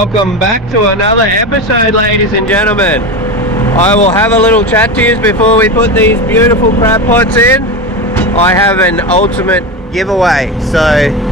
Welcome back to another episode, ladies and gentlemen. I will have a little chat to you before we put these beautiful crab pots in. I have an ultimate giveaway, so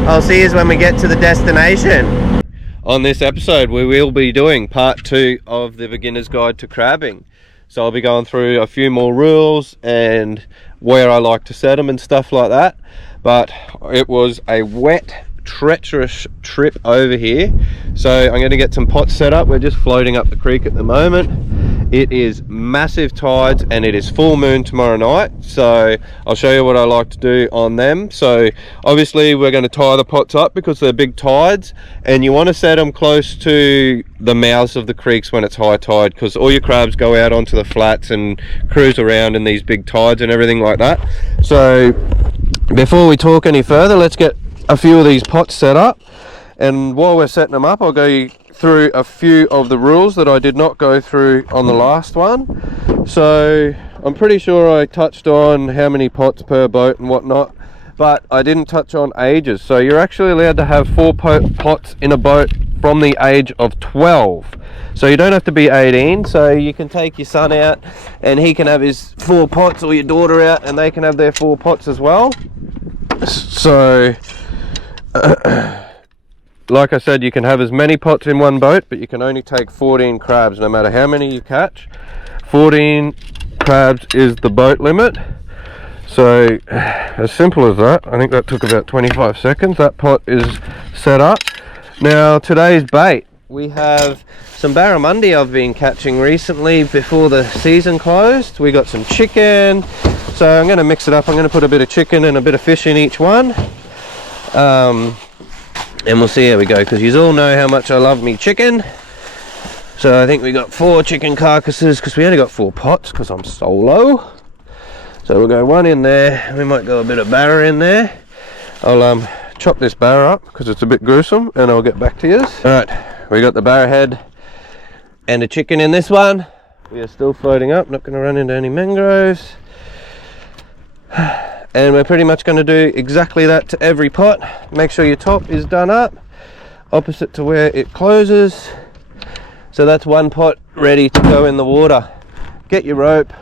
I'll see you when we get to the destination. On this episode we will be doing part 2 of the beginner's guide to crabbing. So I'll be going through a few more rules and where I like to set them and stuff like that. But it was a wet, treacherous trip over here, so I'm going to get some pots set up. We're just floating up the creek at the moment. It is massive tides and it is full moon tomorrow night, so I'll show you what I like to do on them. So obviously we're going to tie the pots up because they're big tides, and you want to set them close to the mouths of the creeks when it's high tide, because all your crabs go out onto the flats and cruise around in these big tides and everything like that. So before we talk any further, let's get a few of these pots set up, and while we're setting them up I'll go through a few of the rules that I did not go through on the last one. So I'm pretty sure I touched on how many pots per boat and whatnot, but I didn't touch on ages. So you're actually allowed to have 4 pots in a boat from the age of 12, so you don't have to be 18. So you can take your son out and he can have his 4 pots, or your daughter out and they can have their 4 pots as well. So like I said, you can have as many pots in one boat, but you can only take 14 crabs no matter how many you catch. 14 crabs is the boat limit. So as simple as that. I think that took about 25 seconds. That pot is set up. Now today's bait, we have some barramundi I've been catching recently before the season closed. We got some chicken, so I'm going to mix it up. I'm going to put a bit of chicken and a bit of fish in each one. And we'll see how we go, because you all know how much I love me chicken. So I think we got 4 chicken carcasses, because we only got 4 pots because I'm solo. So we'll go 1 in there. We might go a bit of barra in there. I'll chop this barra up because it's a bit gruesome, and I'll get back to you. Alright, we got the barra head and a chicken in this one. We are still floating up, not going to run into any mangroves. And we're pretty much going to do exactly that to every pot. Make sure your top is done up opposite to where it closes. So that's 1 pot ready to go in the water. Get your rope,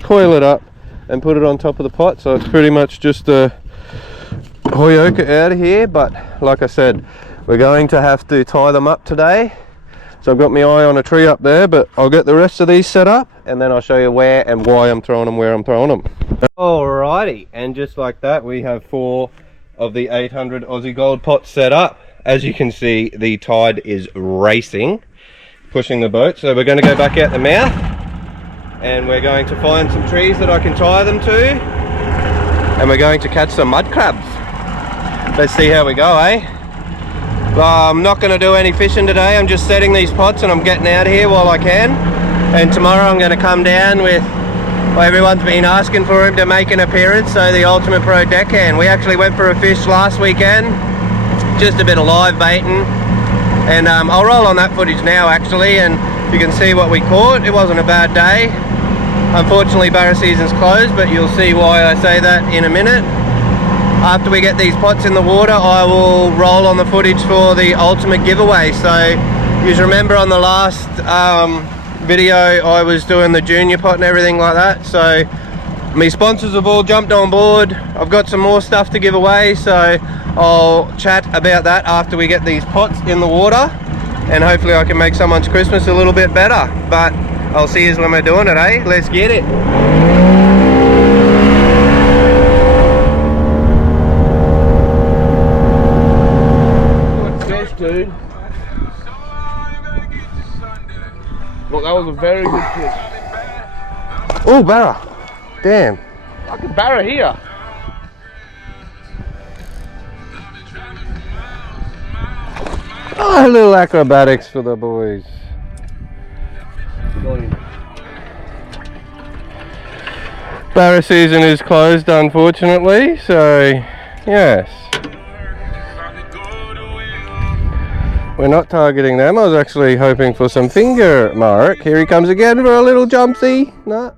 coil it up and put it on top of the pot. So it's pretty much just a hoyoka out of here. But like I said, we're going to have to tie them up today. So I've got my eye on a tree up there, but I'll get the rest of these set up and then I'll show you where and why I'm throwing them where I'm throwing them. Alrighty, and just like that we have 4 of the 800 Aussie gold pots set up. As you can see, the tide is racing, pushing the boat. So we're going to go back out the mouth and we're going to find some trees that I can tie them to, and we're going to catch some mud crabs. Let's see how we go, eh? Well, I'm not going to do any fishing today. I'm just setting these pots and I'm getting out of here while I can. And tomorrow I'm going to come down with, well, everyone's been asking for him to make an appearance, so the Ultimate Pro deckhand. We actually went for a fish last weekend, just a bit of live baiting, and I'll roll on that footage now actually, and you can see what we caught. It wasn't a bad day. Unfortunately barra season's closed, but you'll see why I say that in a minute. After we get these pots in the water, I will roll on the footage for the ultimate giveaway. So you remember on the last video I was doing the junior pot and everything like that. So my sponsors have all jumped on board. I've got some more stuff to give away, so I'll chat about that after we get these pots in the water, and hopefully I can make someone's Christmas a little bit better. But I'll see you when we're doing it, eh? Let's get it. Dude. Well, that was a very good fish. Oh, barra. Damn. I can barra here. Oh, a little acrobatics for the boys. Barra season is closed, unfortunately, so yes. We're not targeting them. I was actually hoping for some finger mark. Here he comes again for a little jumpsy. No.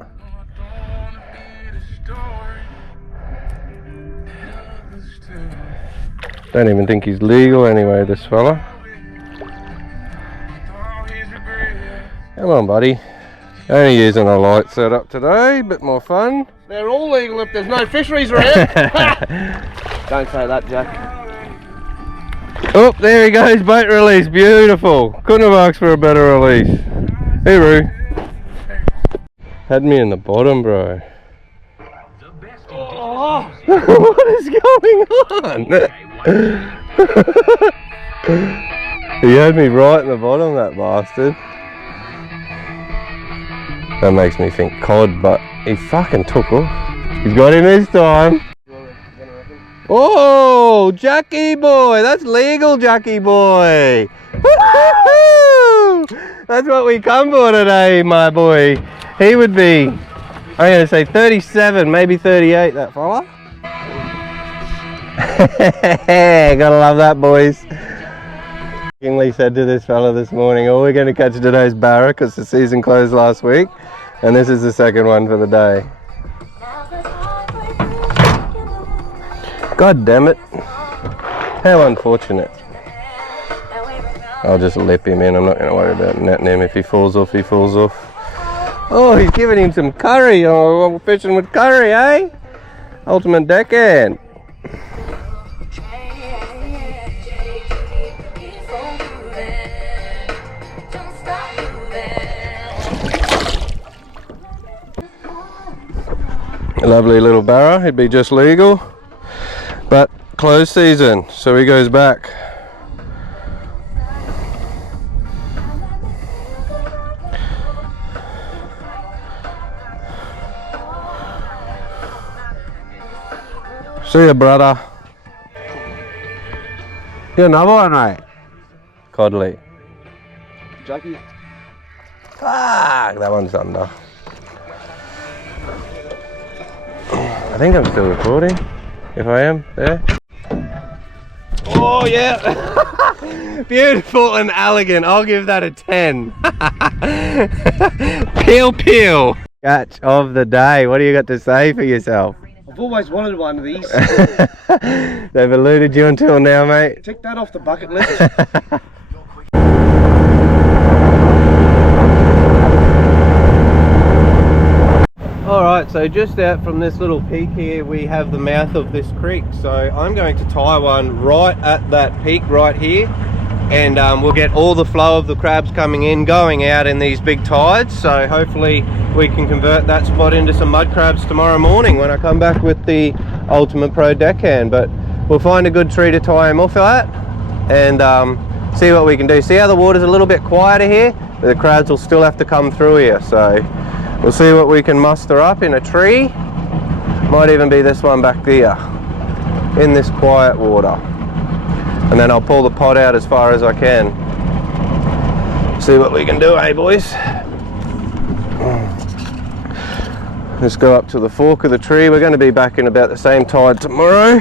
Don't even think he's legal anyway, this fella. Come on, buddy. Only using a light setup today, a bit more fun. They're all legal if there's no fisheries around. Don't say that, Jack. Oh, there he goes, bait release, beautiful. Couldn't have asked for a better release. Hooroo. Had me in the bottom, bro. Oh. What is going on? He had me right in the bottom, that bastard. That makes me think cod, but he fucking took off. He's got him this time. Oh, Jackie boy, that's legal, Jackie boy. Woo-hoo-hoo! That's what we come for today, my boy. He would be, I'm going to say 37, maybe 38, that fella. Gotta love that, boys. Lee said to this fella this morning, oh, we're going to catch today's barra because the season closed last week, and this is the second one for the day. God damn it. How unfortunate. I'll just lip him in. I'm not going to worry about netting him. If he falls off, he falls off. Oh, he's giving him some curry. Oh, I'm fishing with curry, eh? Ultimate deckhand. A lovely little barra. He'd be just legal. But closed season, so he goes back. See ya, brother. You another one, mate? Codley. Jackie. Fuck, that one's under. I think I'm still recording. If I am, there. Oh yeah! Beautiful and elegant. I'll give that a 10. Peel peel. Catch of the day. What do you got to say for yourself? I've always wanted one of these. They've eluded you until now, mate. Tick that off the bucket list. Alright, so just out from this little peak here, we have the mouth of this creek. So I'm going to tie one right at that peak right here, and we'll get all the flow of the crabs coming in, going out in these big tides. So hopefully we can convert that spot into some mud crabs tomorrow morning when I come back with the Ultimate Pro deckhand. But we'll find a good tree to tie him off at, and see what we can do. See how the water's a little bit quieter here, but the crabs will still have to come through here. So we'll see what we can muster up in a tree. Might even be this one back there, in this quiet water. And then I'll pull the pot out as far as I can. See what we can do, eh, boys? Let's go up to the fork of the tree. We're going to be back in about the same tide tomorrow.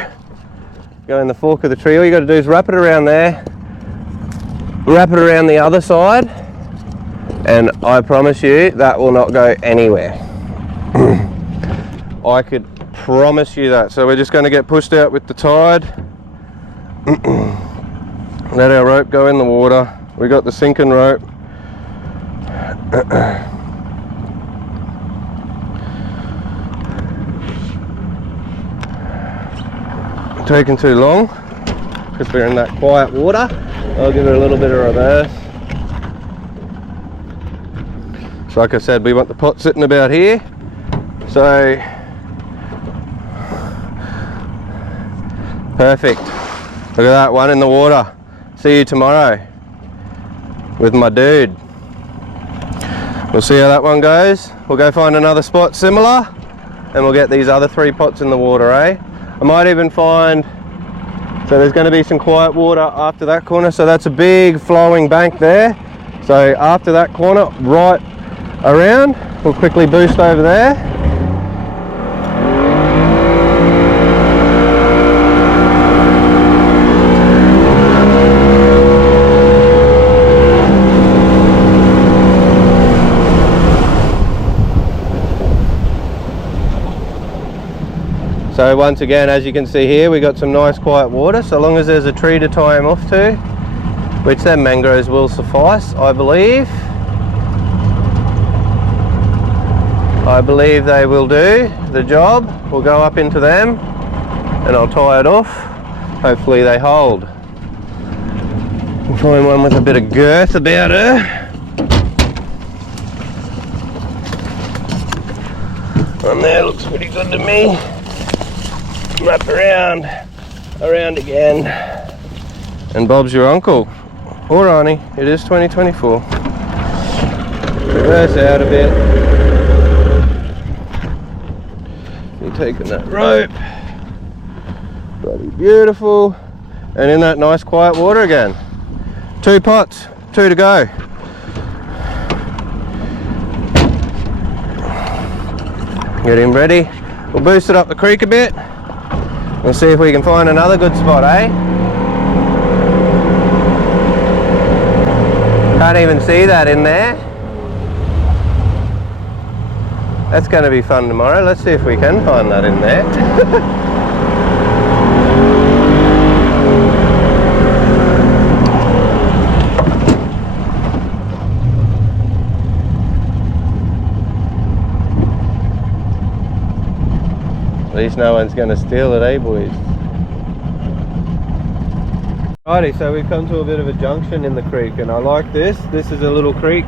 Go in the fork of the tree. All you got to do is wrap it around there, wrap it around the other side, and I promise you that will not go anywhere. I could promise you that. So we're just going to get pushed out with the tide. Let our rope go in the water. We got the sinking rope. Taking too long because we're in that quiet water. I'll give it a little bit of reverse. So like I said, we want the pot sitting about here. So perfect. Look at that one in the water. See you tomorrow with my dude. We'll see how that one goes. We'll go find another spot similar, and we'll get these other 3 pots in the water, eh? I might even find, so there's going to be some quiet water after that corner, so that's a big flowing bank there. So after that corner, right around, we'll quickly boost over there. So once again, as you can see here, we got some nice quiet water, so long as there's a tree to tie him off to, which them mangroves will suffice, I believe. I believe they will do the job. We'll go up into them and I'll tie it off. Hopefully they hold. We'll find one with a bit of girth about her. One there looks pretty good to me. Wrap around again. And Bob's your uncle. Or Arnie, it is 2024. Reverse out a bit. You're taking that rope. Bloody beautiful. And in that nice quiet water again. 2 pots, 2 to go. Get him ready. We'll boost it up the creek a bit. We'll see if we can find another good spot, eh? Can't even see that in there. That's going to be fun tomorrow. Let's see if we can find that in there. At least no one's going to steal it, eh boys? Righty, so we've come to a bit of a junction in the creek and I like this. This is a little creek.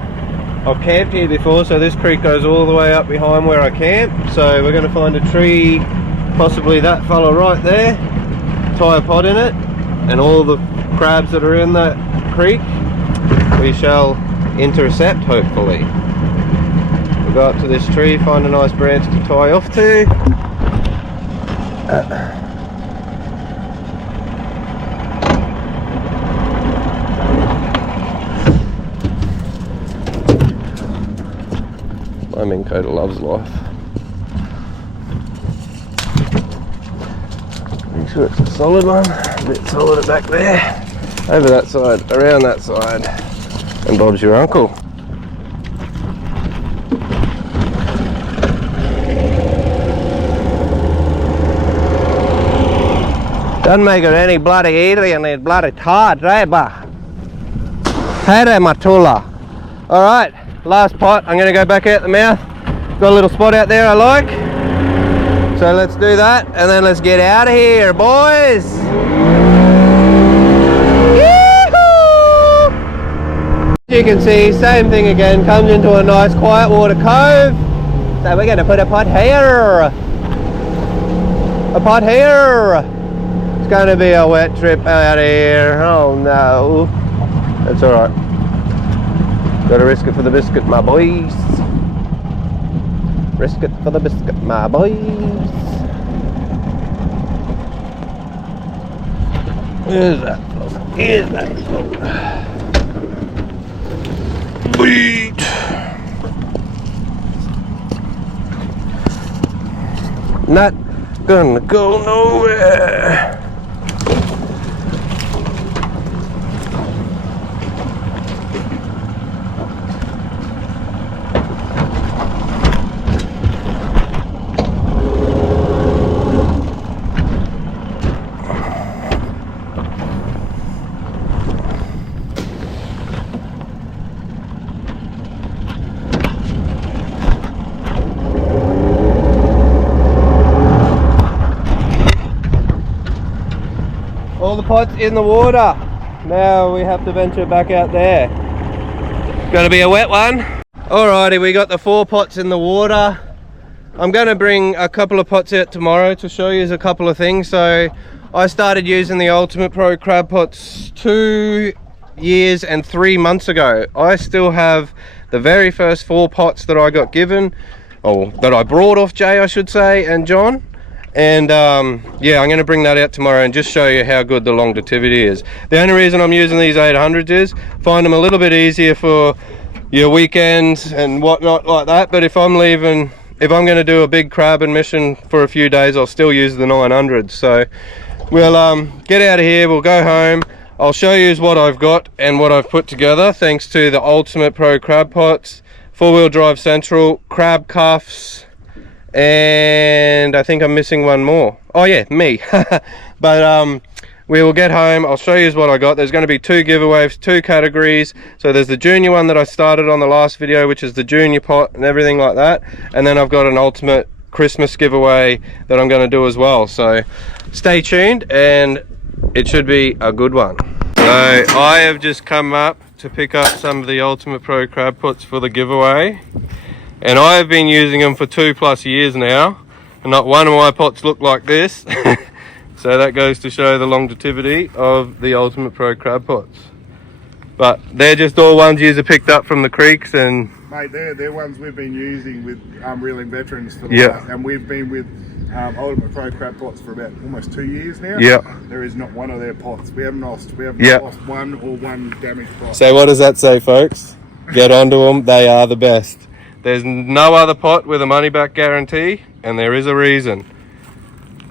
I've camped here before, so this creek goes all the way up behind where I camp. So we're going to find a tree, possibly that fella right there, tie a pot in it, and all the crabs that are in that creek we shall intercept, hopefully. We'll go up to this tree, find a nice branch to tie off to. My Minn Kota loves life. Make sure it's a solid one, a bit solid back there, over that side, around that side, and Bob's your uncle. Doesn't make it any bloody easier than these bloody tides, eh, bah? Hey there, Matula. Alright, last pot. I'm going to go back out the mouth. Got a little spot out there I like. So let's do that and then let's get out of here, boys. Yee-hoo! As you can see, same thing again. Comes into a nice quiet water cove. So we're going to put a pot here. A pot here. It's going to be a wet trip out here. Oh no. That's alright. Gotta risk it for the biscuit, my boys. Risk it for the biscuit, my boys. Here's that float. Here's that float. Beat. Not gonna go nowhere. All the pots in the water. Now we have to venture back out there. Gonna be a wet one. Alrighty, we got the 4 pots in the water. I'm gonna bring a couple of pots out tomorrow to show you a couple of things. So I started using the Ultimate Pro crab pots 2 years and 3 months ago. I still have the very first 4 pots that I got given, or that I brought off Jay, I should say, and John. And yeah, I'm going to bring that out tomorrow and just show you how good the longevity is. The only reason I'm using these 800s is find them a little bit easier for your weekends and whatnot like that. But if I'm leaving, if I'm going to do a big crabbing mission for a few days, I'll still use the 900s. So we'll get out of here, we'll go home. I'll show you what I've got and what I've put together thanks to the Ultimate Pro crab pots, 4-wheel drive central, crab cuffs, and I think I'm missing one more. Oh yeah, me. But we will get home, I'll show you what I got. There's going to be 2 giveaways, 2 categories. So there's the junior one that I started on the last video, which is the junior pot and everything like that. And then I've got an ultimate Christmas giveaway that I'm going to do as well. So stay tuned and it should be a good one. So I have just come up to pick up some of the Ultimate Pro crab pots for the giveaway. And I have been using them for 2+ years now. And not one of my pots look like this. So that goes to show the longevity of the Ultimate Pro crab pots. But they're just all ones you have picked up from the creeks and... Mate, they're ones we've been using with reeling veterans for the Yeah. and we've been with Ultimate Pro crab pots for about almost 2 years now. Yeah. There is not one of their pots. We haven't lost one or one damaged pot. So what does that say, folks? Get onto them, they are the best. There's no other pot with a money back guarantee, and there is a reason.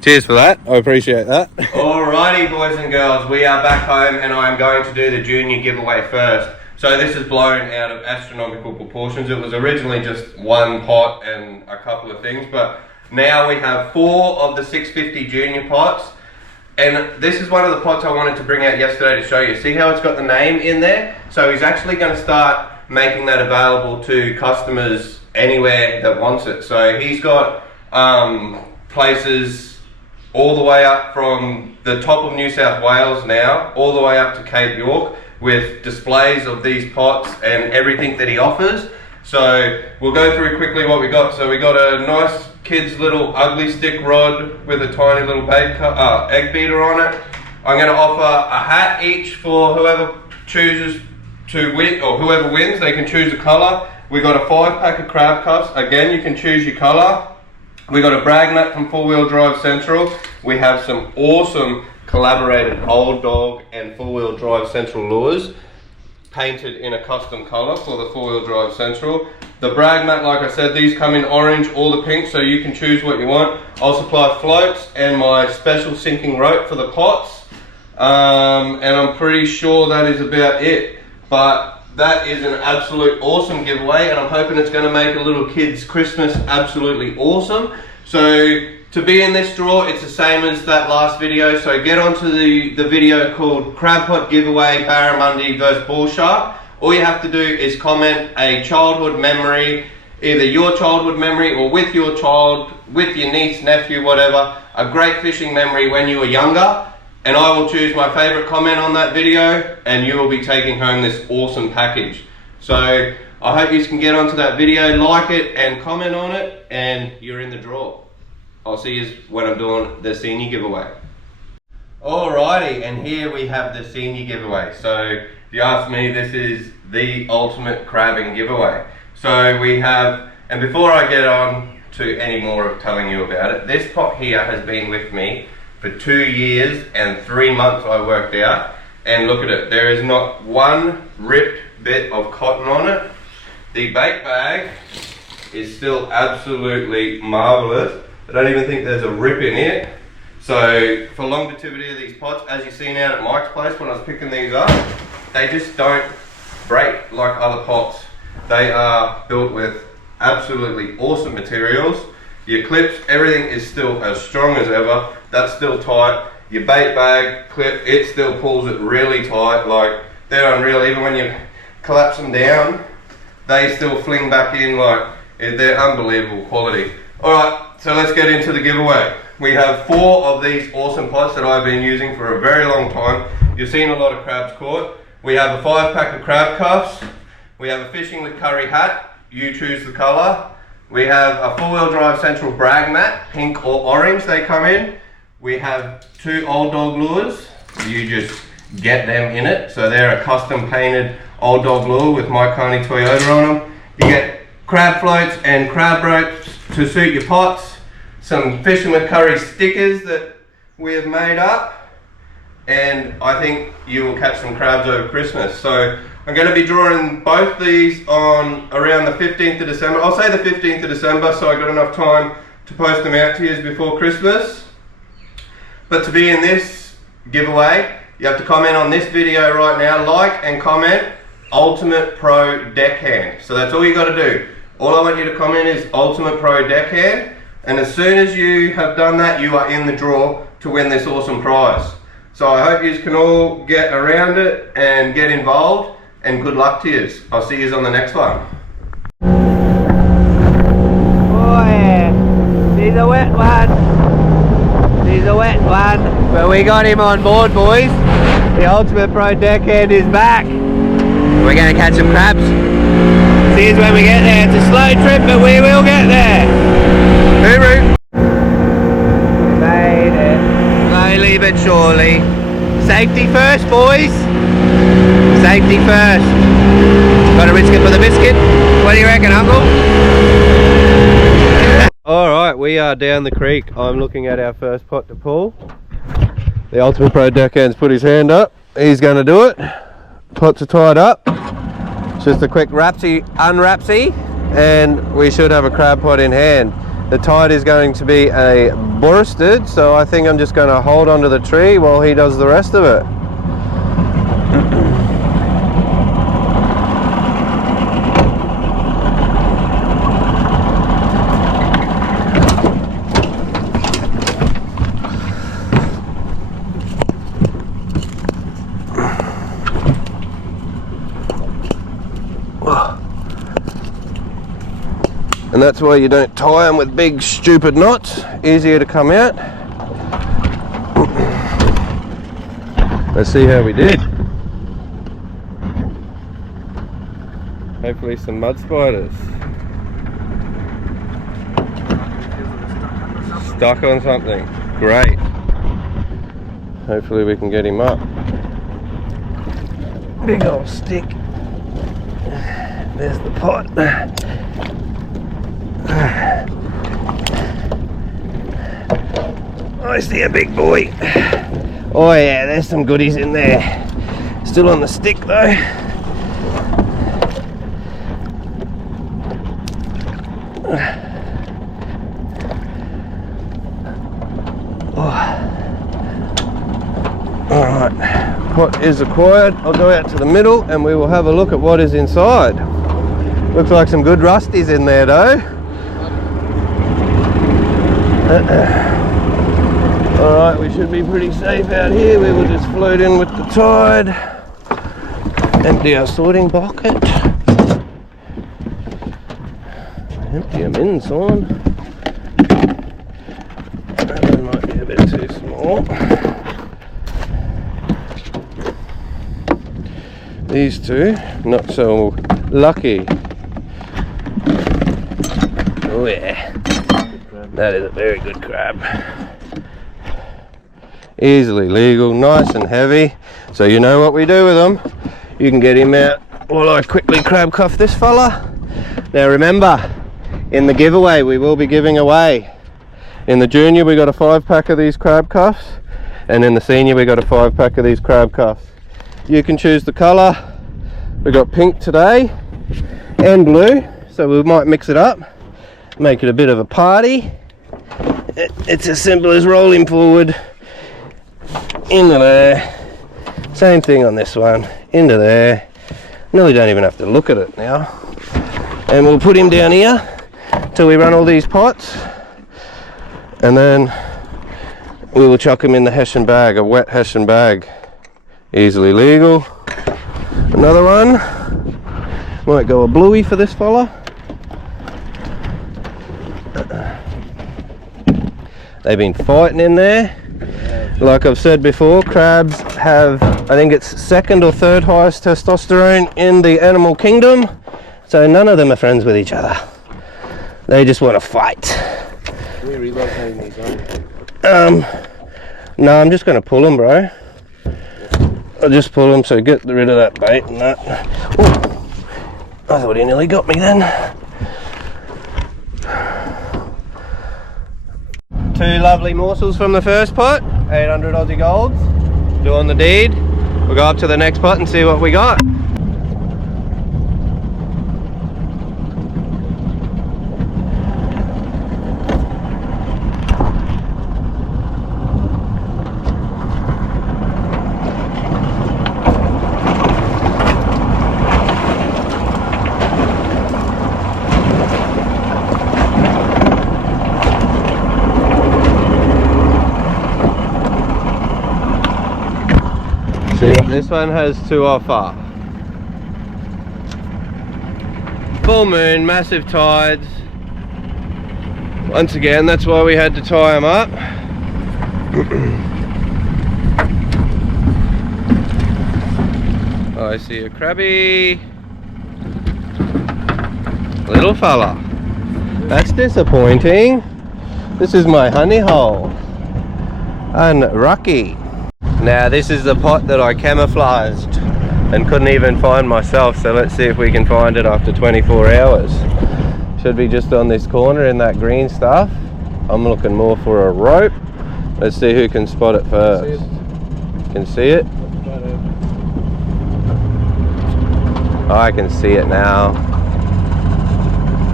Cheers for that, I appreciate that. Alrighty boys and girls, we are back home and I'm going to do the junior giveaway first. So this is blown out of astronomical proportions. It was originally just one pot and a couple of things, but now we have 4 of the 650 junior pots. And this is one of the pots I wanted to bring out yesterday to show you. See how it's got the name in there? So he's actually going to start making that available to customers anywhere that wants it. So he's got places all the way up from the top of New South Wales now, all the way up to Cape York, with displays of these pots and everything that he offers. So we'll go through quickly what we got. So we got a nice kid's little ugly stick rod with a tiny little egg beater on it. I'm going to offer a hat each for whoever chooses to win, or whoever wins, they can choose a colour. We got a 5-pack of crab cuffs. Again, you can choose your colour. We got a brag mat from 4-Wheel Drive Central. We have some awesome collaborated Old Dog and 4-Wheel Drive Central lures painted in a custom colour for the 4-Wheel Drive Central. The brag mat, like I said, these come in orange or the pink, so you can choose what you want. I'll supply floats and my special sinking rope for the pots. And I'm pretty sure that is about it. But that is an absolute awesome giveaway, and I'm hoping it's going to make a little kid's Christmas absolutely awesome. So to be in this draw, it's the same as that last video. So get onto the video called Crab Pot Giveaway Barramundi vs Bull Shark. All you have to do is comment a childhood memory, either your childhood memory or with your child, with your niece, nephew, whatever, a great fishing memory when you were younger. And I will choose my favourite comment on that video and you will be taking home this awesome package. So I hope you can get onto that video, like it and comment on it, and you're in the draw. I'll see you when I'm doing the senior giveaway. Alrighty, and here we have the senior giveaway. So if you ask me, this is the ultimate crabbing giveaway. So we have, and before I get on to any more of telling you about it, this pot here has been with me for 2 years and 3 months. I worked out, and look at it, there is not one ripped bit of cotton on it. The bait bag is still absolutely marvellous. I don't even think there's a rip in it. So for longevity of these pots, as you've seen out at Mike's place when I was picking these up, they just don't break like other pots. They are built with absolutely awesome materials. Your clips, everything is still as strong as ever. That's still tight. Your bait bag clip, it still pulls it really tight. Like, they're unreal. Even when you collapse them down, they still fling back in. Like, they're unbelievable quality. Alright, so let's get into the giveaway. We have 4 of these awesome pots that I've been using for a very long time. You've seen a lot of crabs caught. We have a 5-pack of crab cuffs. We have a fishing with curry hat. You choose the colour. We have a 4-Wheel Drive Central brag mat, pink or orange they come in. We have 2 Old Dog lures. You just get them in it. So they're a custom painted Old Dog lure with Mike Carney Toyota on them. You get crab floats and crab ropes to suit your pots. Some fishing with curry stickers that we have made up. And I think you will catch some crabs over Christmas. So I'm going to be drawing both these on around the 15th of December. I'll say the 15th of December so I got enough time to post them out to you before Christmas. But to be in this giveaway, you have to comment on this video right now, like and comment Ultimate Pro Deckhand. So that's all you got to do. All I want you to comment is Ultimate Pro Deckhand, and as soon as you have done that, you are in the draw to win this awesome prize. So So I hope you can all get around it and get involved, and good luck to you. I'll see you on the next one. Oh yeah, he's a wet one. He's a wet one. But we got him on board, boys. The Ultimate Pro Deckhand is back. We're going to catch some crabs. See us when we get there. It's a slow trip, but we will get there. Hooroo! Made it. Slowly but surely. Safety first, boys. Safety first. Got to risk it for the biscuit. What do you reckon, Uncle? Alright, we are down the creek. I'm looking at our first pot to pull. The Ultimate Pro Deckhand's put his hand up. He's going to do it. Pots are tied up. It's just a quick rapsy, unrapsy, and we should have a crab pot in hand. The tide is going to be a borsted, so I think I'm just going to hold onto the tree while he does the rest of it. And that's why you don't tie them with big stupid knots, easier to come out. Let's see how we did. Hopefully some mud spiders. Stuck on something, great. Hopefully we can get him up. Big old stick. There's the pot. I see a big boy. Oh yeah, there's some goodies in there. Still on the stick though. Alright, pot is acquired. I'll go out to the middle and we will have a look at what is inside. Looks like some good rusties in there though. Alright, we should be pretty safe out here. We will just float in with the tide. Empty our sorting bucket. Empty them in, son. That one might be a bit too small. These two, not so lucky. Oh yeah. That is a very good crab. Easily legal, nice and heavy. So you know what we do with them. You can get him out while I quickly crab cuff this fella. Now remember, in the giveaway we will be giving away. In the junior we got a 5-pack of these crab cuffs, and in the senior we got a 5-pack of these crab cuffs. You can choose the colour. We got pink today and blue, so we might mix it up, make it a bit of a party. It's as simple as rolling forward into there. Same thing on this one, into there. No, we don't even have to look at it now. And we'll put him down here till we run all these pots, and then we will chuck him in the Hessian bag, a wet Hessian bag. Easily legal. Another one. Might go a bluey for this fella. They've been fighting in there. Like I've said before, crabs have, I think it's 2nd or 3rd highest testosterone in the animal kingdom. So none of them are friends with each other. They just want to fight. Are we relocating these on? No, I'm just going to pull them, bro. I'll just pull them, so get rid of that bait and that. Ooh, I thought he nearly got me then. 2 lovely morsels from the first pot, 800 Aussie golds, doing the deed. We'll go up to the next pot and see what we got. See, this one has 2 offer. Full moon, massive tides. Once again, that's why we had to tie them up. I see a crabby. Little fella. That's disappointing. This is my honey hole. Unlucky. Now this is the pot that I camouflaged and couldn't even find myself, so let's see if we can find it after 24 hours. Should be just on this corner in that green stuff. I'm looking more for a rope. Let's see who can spot it first. Can see it? Oh, I can see it now.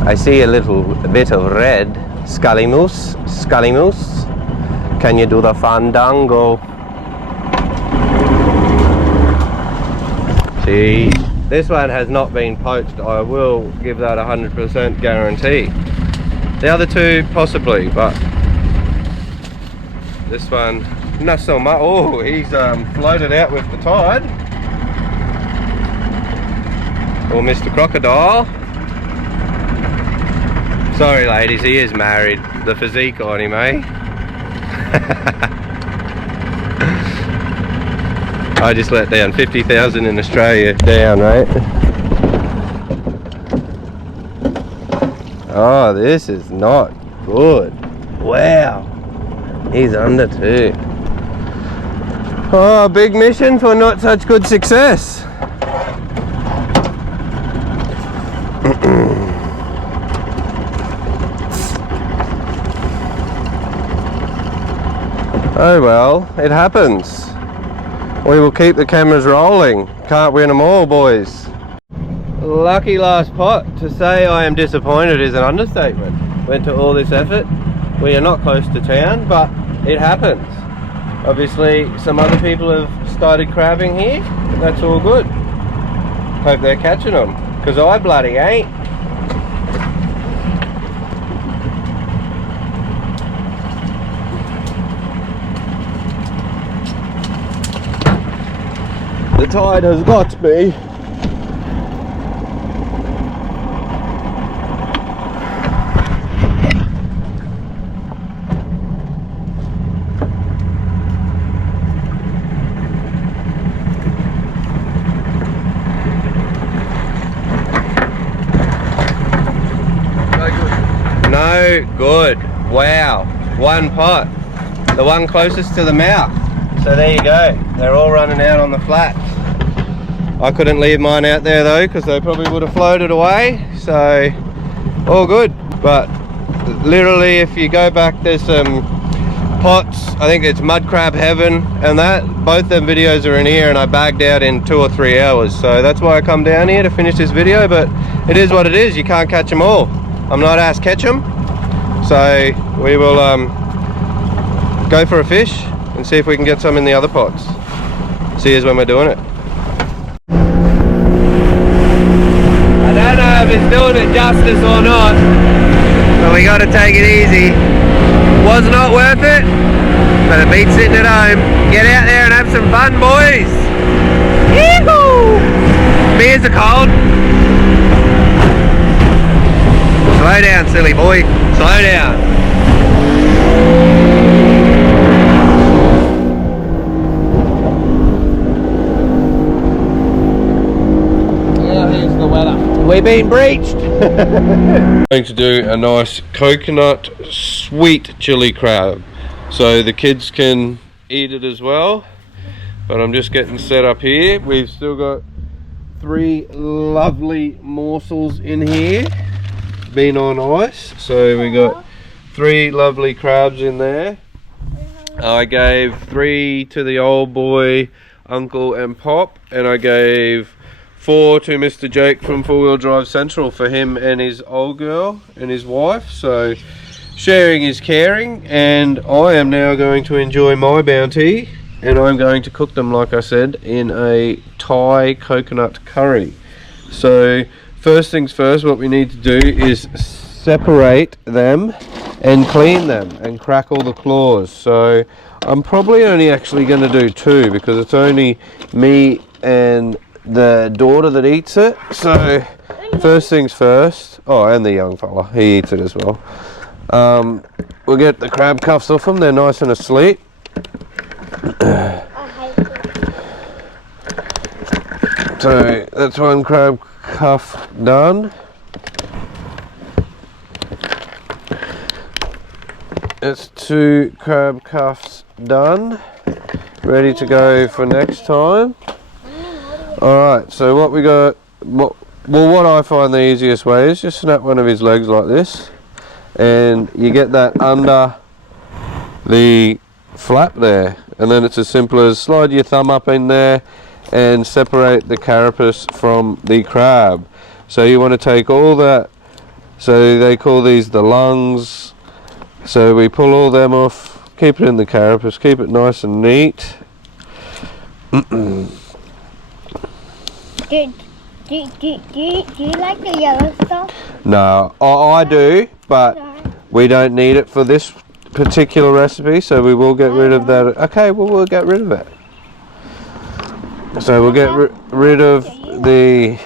I see a little bit of red. Scully moose, Scully moose. Can you do the fandango? See, this one has not been poached. I will give that 100% guarantee. The other two possibly, but this one not so much. Oh, he's floated out with the tide. Or Mr. Crocodile. Sorry ladies, he is married. The physique on him, eh? I just let down 50,000 in Australia down, right? Oh, this is not good. Wow. He's under 2. Oh, big mission for not such good success. Oh well, it happens. We will keep the cameras rolling. Can't win them all, boys. Lucky last pot. To say I am disappointed is an understatement. Went to all this effort. We are not close to town, but it happens. Obviously, some other people have started crabbing here. That's all good. Hope they're catching them, because I bloody ain't. The tide has got me. No good. Wow. One pot. The one closest to the mouth. So there you go. They're all running out on the flats. I couldn't leave mine out there though, because they probably would have floated away. So all good. But literally, if you go back, there's some pots. I think it's MUDCRAB heaven, and that both them videos are in here, and I bagged out in 2 or 3 hours. So that's why I come down here to finish this video. But it is what it is. You can't catch them all. I'm not asked catch them. So we will go for a fish and see if we can get some in the other pots. See you when we're doing it. I don't know if it's doing it justice or not, but we got to take it easy. Was not worth it, but it beats sitting at home. Get out there and have some fun, boys. Yee-hoo! Beers are cold. Slow down, silly boy. Slow down. We've been breached. Going to do a nice coconut sweet chili crab, so the kids can eat it as well. But I'm just getting set up here. We've still got 3 lovely morsels in here, been on ice. So we got 3 lovely crabs in there. I gave 3 to the old boy, Uncle and Pop, and I gave 4 to Mr. Jake from 4-Wheel Drive Central for him and his old girl and his wife. So sharing is caring, and I am now going to enjoy my bounty, and I'm going to cook them, like I said, in a Thai coconut curry. So first things first, what we need to do is separate them and clean them and crack all the claws. So I'm probably only actually going to do 2 because it's only me and the daughter that eats it. So first things first. Oh, and the young fella, he eats it as well. We'll get the crab cuffs off them. They're nice and asleep. So that's one crab cuff done. That's 2 crab cuffs done, ready to go for next time. Alright, so what we got, what I find the easiest way is just snap one of his legs like this, and you get that under the flap there, and then it's as simple as slide your thumb up in there and separate the carapace from the crab. So you want to take all that, so they call these the lungs. So we pull all them off, keep it in the carapace, keep it nice and neat. Do you like the yellow stuff? No, I do, but we don't need it for this particular recipe, so we will get rid of that. Okay, well, we'll get rid of it. So we'll get rid of the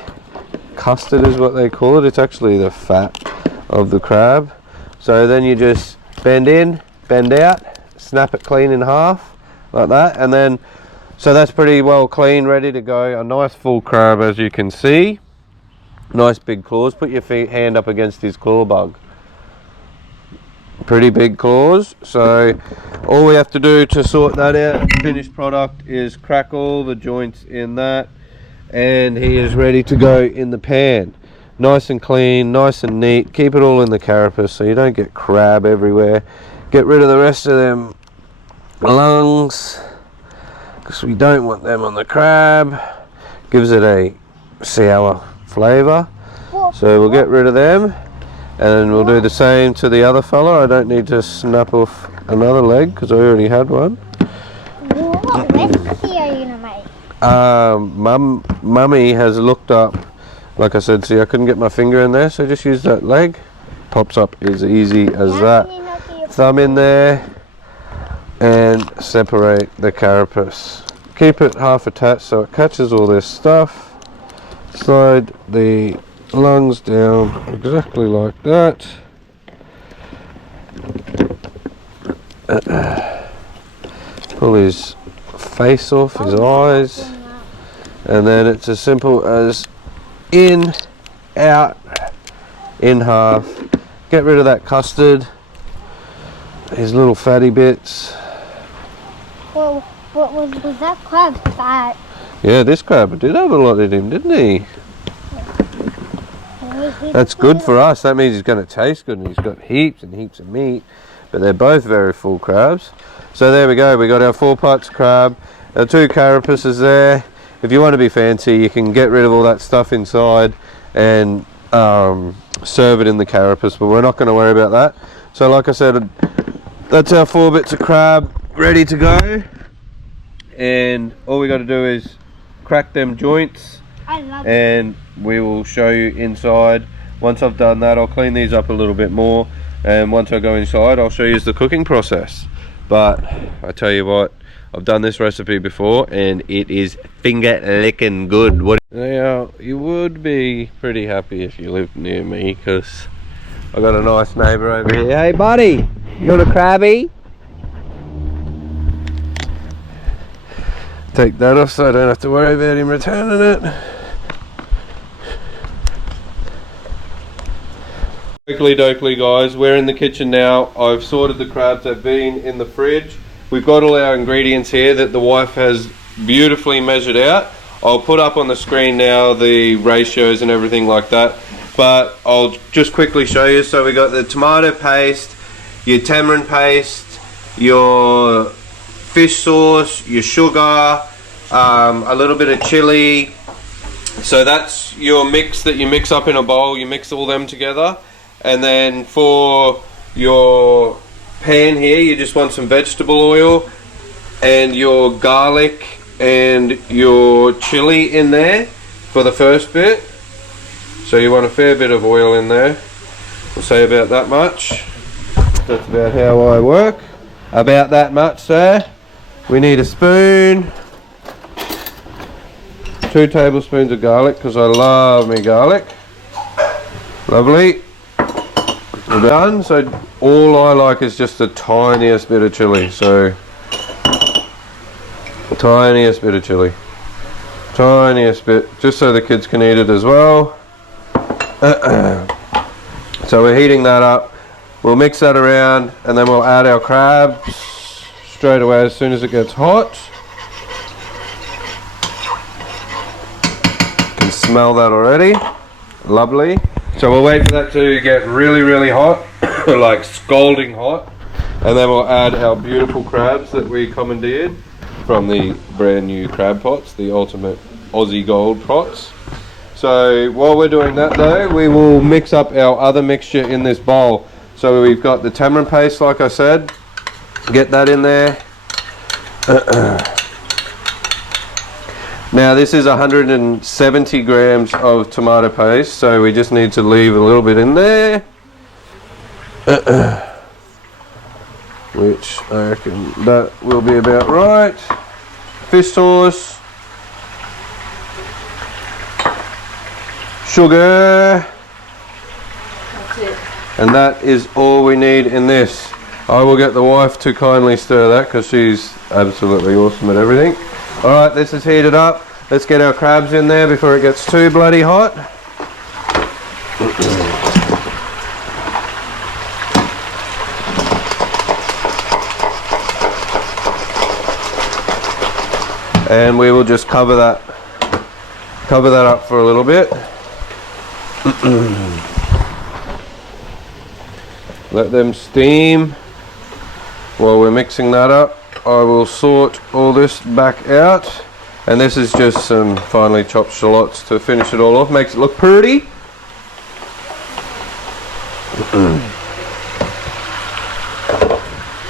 custard is what they call it. It's actually the fat of the crab. So then you just bend in, bend out, snap it clean in half like that, and then so that's pretty well clean, ready to go. A nice full crab, as you can see. Nice big claws. Put your hand up against his claw bug. Pretty big claws. So all we have to do to sort that out, finished product, is crack all the joints in that, and he is ready to go in the pan. Nice and clean, nice and neat. Keep it all in the carapace so you don't get crab everywhere. Get rid of the rest of them lungs, because we don't want them on the crab. Gives it a sour flavour. So we'll get rid of them, and we'll do the same to the other fella. I don't need to snap off another leg because I already had one. What recipe are you gonna make? Mummy has looked up, like I said, see I couldn't get my finger in there, so just use that leg. Pops up as easy as that. Thumb in there and separate the carapace. Keep it half attached so it catches all this stuff. Slide the lungs down exactly like that. Pull his face off, his eyes, and then it's as simple as in, out, in half. Get rid of that custard, his little fatty bits. Well, was that crab fat? Yeah, this crab did have a lot in him, didn't he? That's good for us. That means he's going to taste good, and he's got heaps and heaps of meat. But they're both very full crabs. So there we go. We got our 4 parts crab, our 2 carapaces there. If you want to be fancy, you can get rid of all that stuff inside and serve it in the carapace, but we're not going to worry about that. So like I said, that's our 4 bits of crab ready to go, and all we got to do is crack them joints, and we will show you inside. Once I've done that, I'll clean these up a little bit more, and once I go inside, I'll show you the cooking process. But I tell you what, I've done this recipe before and it is finger licking good. Now, you would be pretty happy if you lived near me, because I got a nice neighbour over here. Hey buddy, you got a crabby? Take that off so I don't have to worry about him returning it. Oakley dokley guys, we're in the kitchen now. I've sorted the crabs, they've been in the fridge. We've got all our ingredients here that the wife has beautifully measured out. I'll put up on the screen now the ratios and everything like that, but I'll just quickly show you. So we got the tomato paste, your tamarind paste, your fish sauce, your sugar, a little bit of chili. So that's your mix that you mix up in a bowl. You mix all them together, and then for your pan here, you just want some vegetable oil and your garlic and your chili in there for the first bit. So you want a fair bit of oil in there. We'll say about that much. That's about how I work. About that much there. We need a spoon. 2 tablespoons of garlic because I love me garlic. Lovely. We're done. So all I like is just the tiniest bit of chili. So tiniest bit of chili. Tiniest bit, just so the kids can eat it as well. So we're heating that up. We'll mix that around and then we'll add our crabs straight away as soon as it gets hot. You can smell that already. Lovely. So we'll wait for that to get really hot, like scalding hot, and then we'll add our beautiful crabs that we commandeered from the brand new crab pots, the ultimate Aussie gold pots. So while we're doing that though, we will mix up our other mixture in this bowl. So we've got the tamarind paste, like I said, get that in there. Now this is 170 grams of tomato paste, so we just need to leave a little bit in there, which I reckon that will be about right. Fish sauce, sugar, That's it. and that is all we need in this. I will get the wife to kindly stir that because she's absolutely awesome at everything. Alright, this is heated up. Let's get our crabs in there before it gets too bloody hot. And we will just cover that up for a little bit. Let them steam while we're mixing that up. I will sort all this back out, and this is just some finely chopped shallots to finish it all off. Makes it look pretty.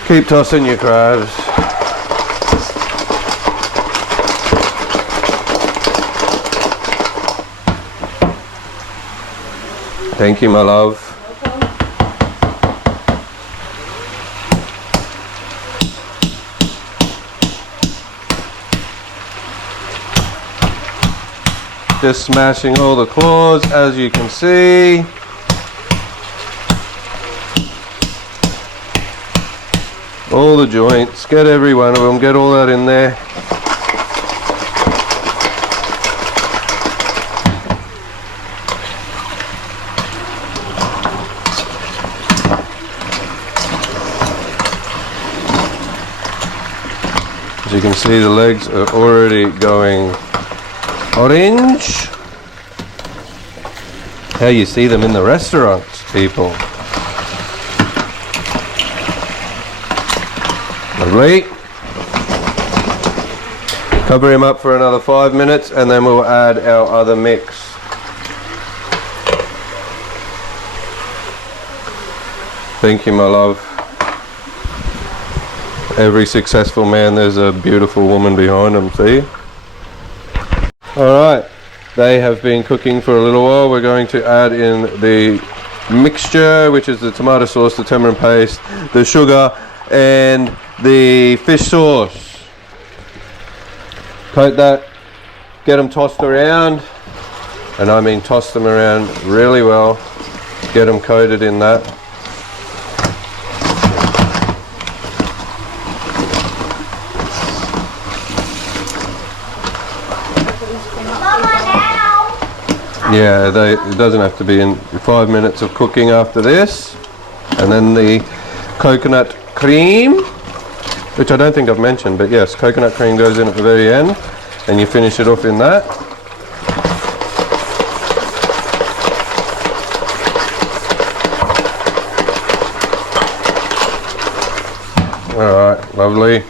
Keep tossing your crabs. Thank you, my love. Just smashing all the claws, as you can see. All the joints, get every one of them, get all that in there. As you can see, the legs are already going orange. How you see them in the restaurants, people. Lovely. Cover him up for another 5 minutes and then we'll add our other mix. Thank you, my love. Every successful man, there's a beautiful woman behind him, see? Alright, they have been cooking for a little while. We're going to add in the mixture, which is the tomato sauce, the tamarind paste, the sugar, and the fish sauce. Coat that, get them tossed around, and I mean toss them around really well. Get them coated in that. Yeah, it doesn't have to be in 5 minutes of cooking after this. And then the coconut cream, which I don't think I've mentioned, but yes, coconut cream goes in at the very end and you finish it off in that. Alright, lovely.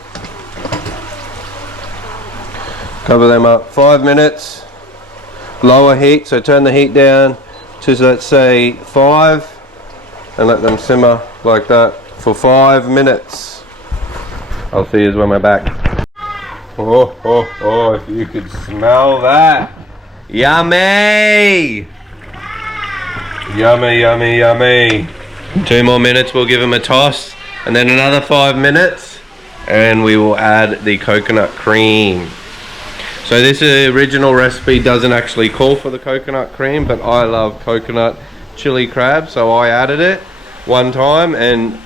Cover them up 5 minutes. Lower heat, so turn the heat down to, let's say, 5, and let them simmer like that for 5 minutes. I'll see you when we're back. Oh, oh, oh, if you could smell that. Yummy! Yummy, yummy, yummy. 2 more minutes, we'll give them a toss, and then another 5 minutes, and we will add the coconut cream. So this original recipe doesn't actually call for the coconut cream, but I love coconut chili crab, so I added it one time and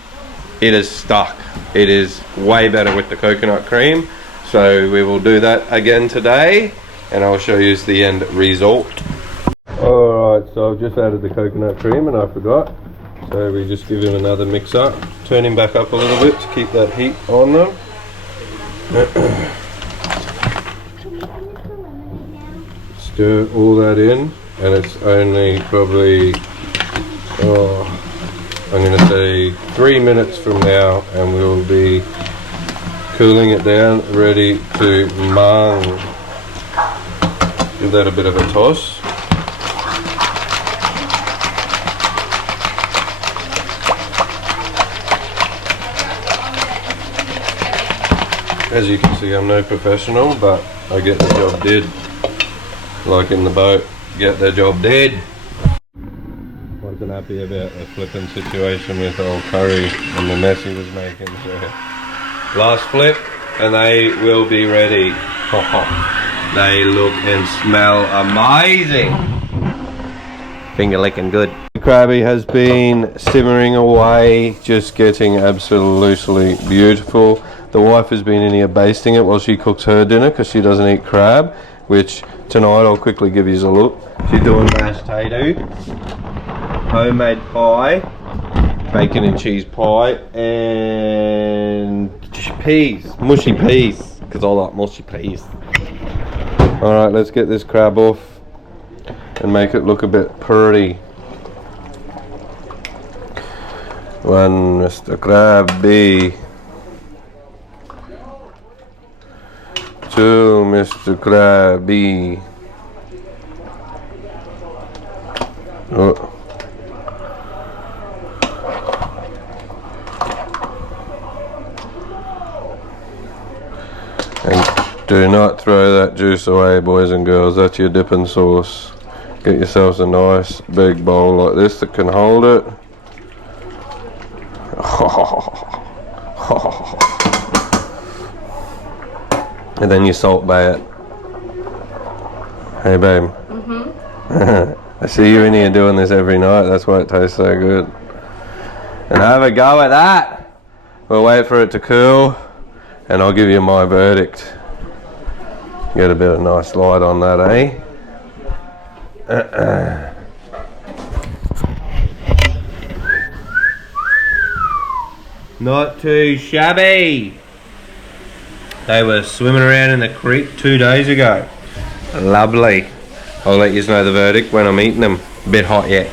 it is stuck. It is way better with the coconut cream, so we will do that again today and I'll show you the end result. Alright, so I've just added the coconut cream and I forgot, so we just give him another mix up, turn him back up a little bit to keep that heat on them. Stir all that in, and it's only probably, I'm going to say 3 minutes from now, and we'll be cooling it down, ready to mung. Give that a bit of a toss. As you can see, I'm no professional, but I get the job did. Like in the boat, get the job did. Wasn't happy about the flipping situation with old curry and the mess he was making. So last flip, and they will be ready. They look and smell amazing. Finger licking good. The crabby has been simmering away, just getting absolutely beautiful. The wife has been in here basting it while she cooks her dinner because she doesn't eat crab, which tonight I'll quickly give you a look. She's doing mashed potato, homemade pie, bacon and cheese pie, and peas, mushy peas, because I like mushy peas. Alright, let's get this crab off and make it look a bit pretty. One Mr. Krabby. 2 Mr. Krabby. Oh. And do not throw that juice away, boys and girls. That's your dipping sauce. Get yourselves a nice big bowl like this that can hold it. And then you salt bay it. Hey babe. I see you in here doing this every night, that's why it tastes so good. And have a go at that. We'll wait for it to cool and I'll give you my verdict. Get a bit of nice light on that, eh? Not too shabby. They were swimming around in the creek 2 days ago. Lovely. I'll let you know the verdict when I'm eating them. A bit hot yet.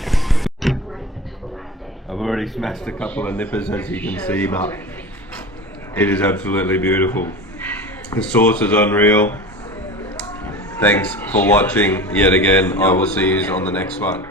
I've already smashed a couple of nippers, as you can see, but it is absolutely beautiful. The sauce is unreal. Thanks for watching yet again. I will see you on the next one.